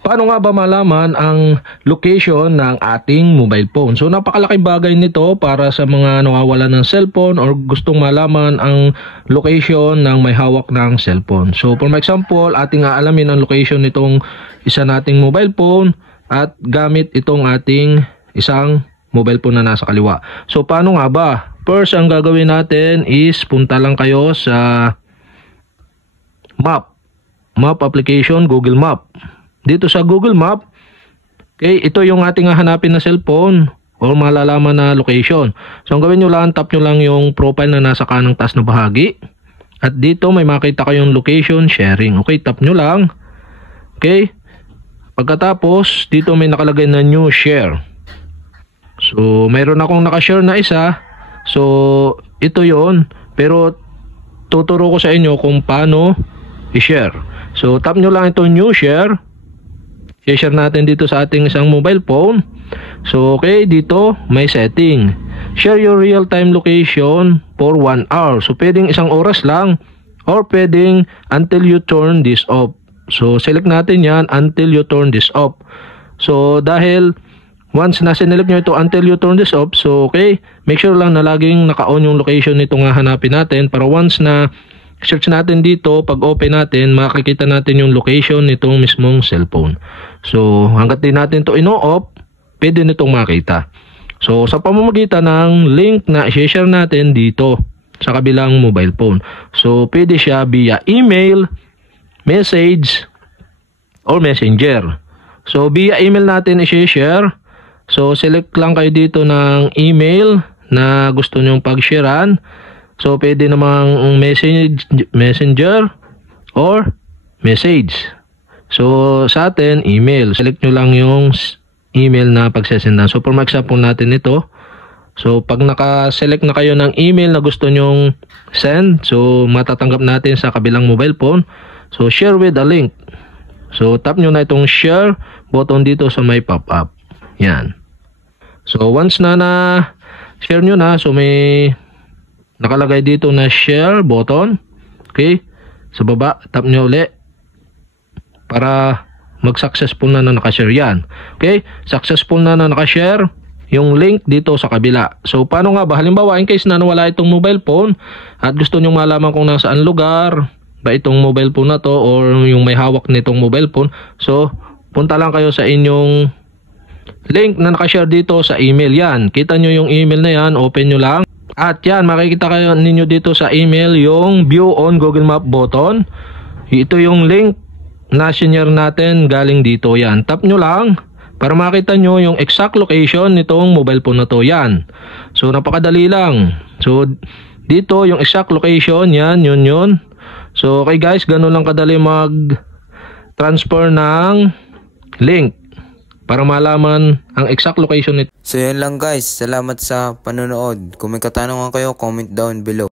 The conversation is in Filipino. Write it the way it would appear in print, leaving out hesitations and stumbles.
paano nga ba malaman ang location ng ating mobile phone? So napakalaking bagay nito para sa mga nawawalan ng cellphone or gustong malaman ang location ng may hawak ng cellphone. So for example, ating aalamin ang location nitong isa nating mobile phone at gamit itong ating isang mobile phone na nasa kaliwa. So paano nga ba? First, ang gagawin natin is punta lang kayo sa map application, Google Map. Dito sa Google Map, okay, ito yung ating hahanapin na cellphone o malalaman na location. So ang gawin nyo lang, tap nyo lang yung profile na nasa kanang taas na bahagi. At dito may makita kayong location sharing. Okay, tap nyo lang. Okay. Pagkatapos, dito may nakalagay na new share. So mayroon akong nakashare na isa. So ito yon. Pero tuturo ko sa inyo kung paano i-share. So tap nyo lang ito new share. I-share natin dito sa ating isang mobile phone. So okay, dito may setting. Share your real-time location for 1 hour. So pwedeng isang oras lang or pwedeng until you turn this off. So select natin yan until you turn this off. So dahil once na sinelect nyo ito until you turn this off, so okay, make sure lang na laging naka-on yung location nito nga hanapin natin para once na search natin dito, pag open natin, makikita natin yung location nitong mismong cellphone. So hanggat din natin to ino-off, pwede nitong makita. So sa pamamagitan ng link na i-share natin dito sa kabilang mobile phone. So pwede siya via email, message, or messenger. So via email natin i-share. So select lang kayo dito ng email na gusto nyong pag-sharean. So pwede namang messenger or message. So sa atin, email. Select nyo lang yung email na pagsesendan. So for example natin ito. So pag naka-select na kayo ng email na gusto nyong send, so matatanggap natin sa kabilang mobile phone. So share with a link. So tap nyo na itong share button dito sa may pop-up. Yan. So once na share nyo na, so may nakalagay dito na share button. Okay. Sa baba, tap nyo ulit para mag-successful na nakashare yan. Okay. Successful na nakashare yung link dito sa kabila. So paano nga ba? Halimbawa, in case na nawala itong mobile phone at gusto nyo malaman kung nasaan lugar ba itong mobile phone na to or yung may hawak nitong mobile phone. So punta lang kayo sa inyong link na nakashare dito sa email. Yan. Kita nyo yung email na yan. Open nyo lang. At yan, makikita kayo ninyo dito sa email yung view on Google Map button. Ito yung link na sinare natin galing dito. Yan, tap nyo lang para makita nyo yung exact location nitong mobile phone na to. Yan. So napakadali lang. So dito yung exact location, yan, yun. So okay guys, ganun lang kadali mag-transfer ng link para malaman ang exact location nito. So yun lang guys, salamat sa panonood. Kung may katanungan kayo, comment down below.